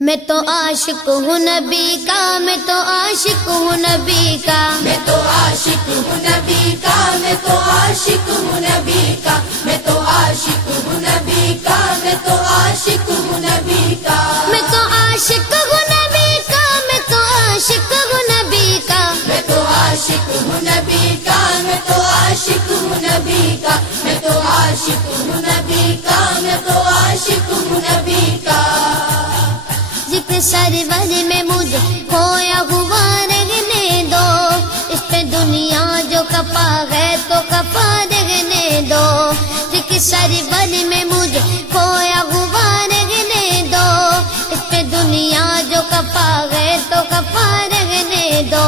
میں تو عاشق ہوں نبی کا، میں تو عاشق ہوں نبی کا، میں تو عاشق ہوں نبی کا، میں تو عاشق ہوں نبی کا، میں تو عاشق ہوں نبی کا، میں تو عاشق ہوں نبی کا، میں تو عاشق ہوں نبی کا، میں تو عاشق ہوں نبی کا، میں تو عاشق ہوں نبی کا، میں تو عاشق ہوں نبی کا، میں تو عاشق ہوں نبی کا، میں تو عاشق ہوں نبی کا۔ ذکر سرور میں مجھے کھویا ہوا رہنے دو، اس پہ دنیا جو کپا ہے تو کپا رہنے دو، ذکر سرور میں مجھے کھویا ہوا رہنے دو، اس پہ دنیا جو کپا ہے تو کپا رہنے دو۔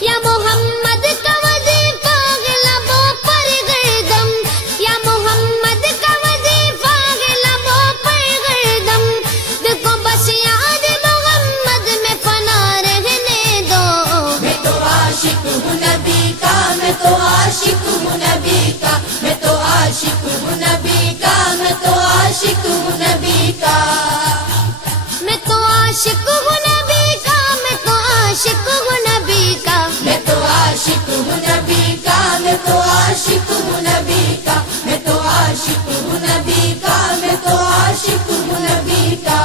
یا محمد کا وظیفہ ہے لبوں پر گردم، یا محمد کا وظیفہ ہے لبوں پر گردم، دیکھو بس یاد محمد میں فنا رہنے دو۔ میں تو عاشق ہوں نبی کا، میں تو عاشق ہوں نبی کا، میں تو عاشق ہوں نبی کا، میں تو عاشق ہوں نبی کا، میں تو عاشق ہوں نبی کا، میں تو عاشق ہوں نبی کا، میں تو عاشق ہوں نبی کا، میں تو عاشق ہوں نبی کا، میں تو عاشق ہوں نبی کا، میں تو عاشق ہوں نبی کا۔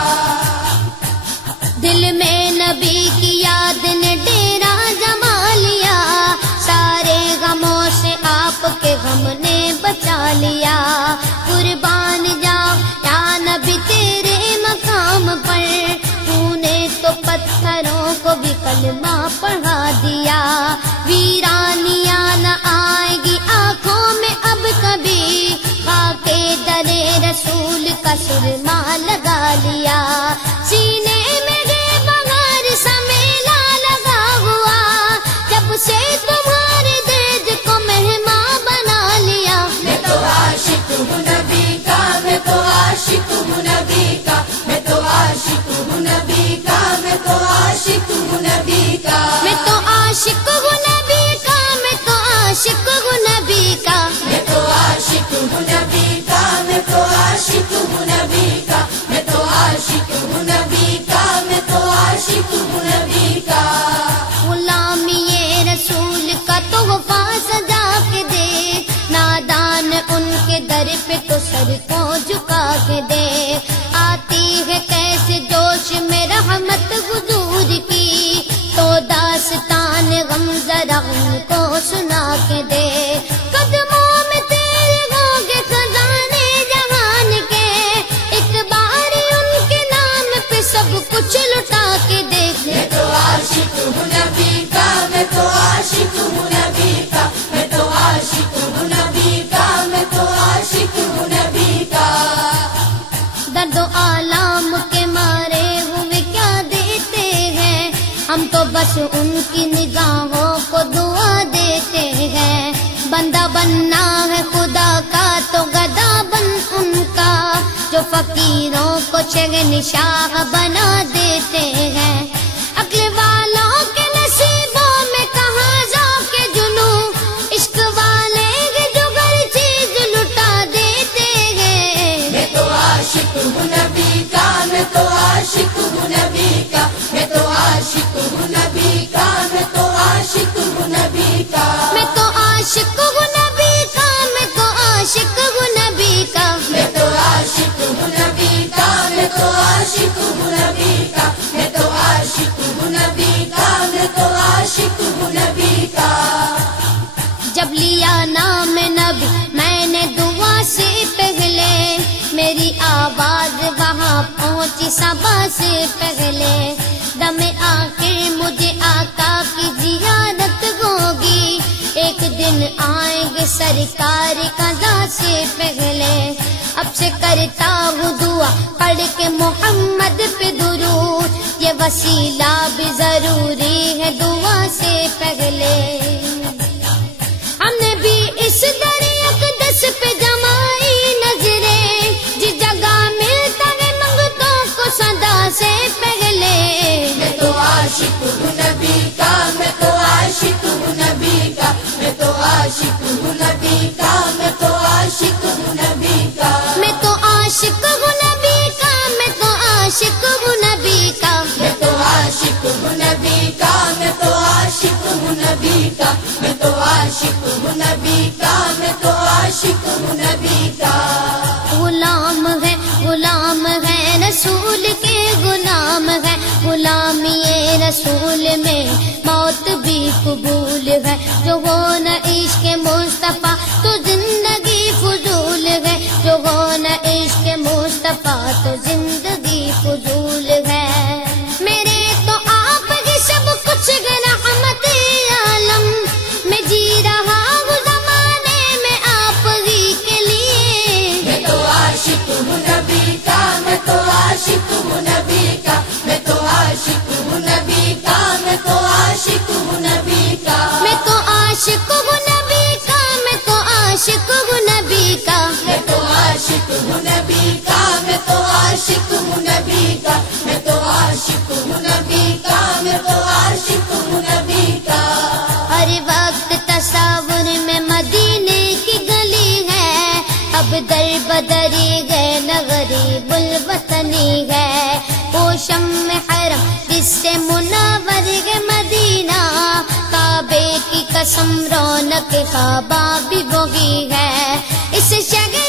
دل میں نبی کی یاد نے ڈیرا جما لیا، سارے غموں سے آپ کے غم نے بچا لیا، قربان جاؤ یا نبی تیرے مقام پر، تو نے تو پتھروں کو بھی کلمہ پڑھا دیا، ویرانیاں نہ آئے گی آنکھوں میں اب کبھی، خاک در رسول کا سرما لگا لیا، سینے میں گے بغیر سمیلا لگا ہوا، جب سے تمہارے درد کو مہمان بنا لیا۔ میں تو عاشق ہوں نبی کا، میں تو عاشق ہوں نبی کا، میں تو عاشق ہوں نبی کا، میں تو عاشق ہوں نبی کا، میں تو عاشق ہوں نبی کا، میں تو عاشق ہوں نبی کا، میں تو عاشق ہوں نبی کا، میں تو عاشق ہوں نبی کا، میں تو عاشق ہوں نبی کا، میں تو عاشق ہوں نبی کا۔ غلامی رسول کا تحفہ سجا کے دے، نادان ان کے در پہ تو سر کو جھکا کے دے، آتی ہے کیسے جوش میں رحمت حضور کی، تو داستان غم ذرا ان کو سنا کے دے، قدموں میں تیرے ہوں گے خزانے جہان کے، ایک بار ان کے نام پہ سب کچھ لٹا کے دیکھ۔ میں تو عاشق ہوں نبی کا، میں تو عاشق ہوں نبی کا، میں تو عاشق ہوں نبی کا، میں تو عاشق ہوں نبی کا۔ درد و آلام کے مارے ہوئے کیا دیتے ہیں، ہم تو بس ان کی نگاہوں کو دعا دیتے ہیں، بندہ بننا ہے خدا کا تو گدا بن ان کا، جو فقیروں کو شہنشاہ بنا دیتے ہیں، عقل والوں کے نصیبوں میں کہاں ذوق جنو، عشق والے جو ہر چیز لٹا دیتے ہیں۔ میں تو عاشق ہوں نبی کا، میں تو عاشق ہوں نبی کا، میں تو عاشق ہوں نبی کا، میں تو عاشق ہوں نبی کا، میں تو عاشق ہوں نبی کا، میں تو عاشق ہوں نبی کا، میں تو عاشق ہوں نبی کا، میں تو عاشق ہوں نبی کا، میں تو عاشق ہوں نبی کا، میں تو عاشق ہوں نبی کا۔ جب لیا نام نبی میں نے دعا سے پہلے، میری آواز وہاں پہنچی صبا سے پہلے، دم آخر مجھے آقا کی زیارت ہوگی، ایک دن آئیں گے سرکار قضا سے پہلے، اب سے کرتا ہوں دعا پڑھ کے محمد پہ درود، یہ وسیلہ بھی ضروری ہے دعا سے پہلے، ہم نے بھی اس در اقدس پہ جمائی نظریں، جس جگہ ملتا ہے منگتوں کو صدا سے پہلے، میں تو عاشق ہوں نبی کا، میں تو عاشق ہوں نبی کا، میں تو عاشق ہوں نبی کا، میں تو عاشق ہوں نبی کا، میں تو عاشق ہوں نبی کا، میں تو عاشق عاشق ہوں نبی کا، میں تو عاشق ہوں نبی کا، میں تو عاشق ہوں نبی کا، میں تو عاشق ہوں نبی کا، میں تو عاشق ہوں نبی کا۔ غلام ہے رسول کے، غلام ہے غلامی رسول میں موت بھی قبول ہے، جو ہو نہ عشق مصطفیٰ تو زندگی فضول ہے، جو ہو نہ عشق مصطفیٰ تو زندگی فضول ہے۔ میرے تو آپ ہی سب کچھ رحمت عالم، میں جی رہا ہوں زمانے میں آپ ہی کے لیے۔ میں تو عاشق ہوں نبی کا، میں تو عاشق ہوں نبی کا، میں تو عاشق ہوں نبی کا، میں تو عاشق ہوں نبی کا۔ میں تو عاشق ہوں نبی کا، میں تو عاشق ہوں نبی کا، میں تو عاشق ہوں نبی کا، میں تو عاشق ہوں نبی کا، میں تو عاشق ہوں نبی کا، میں تو عاشق ہوں نبی کا۔ ہر وقت تصور میں مدینے کی گلی ہے، اب در بدری گئے نہ غریب الوطنی ہے، وہ شمع حرم جس سے منور ہے مدینہ، کعبے کی قسم رونق کعبہ بھی وہی ہے، اس شہر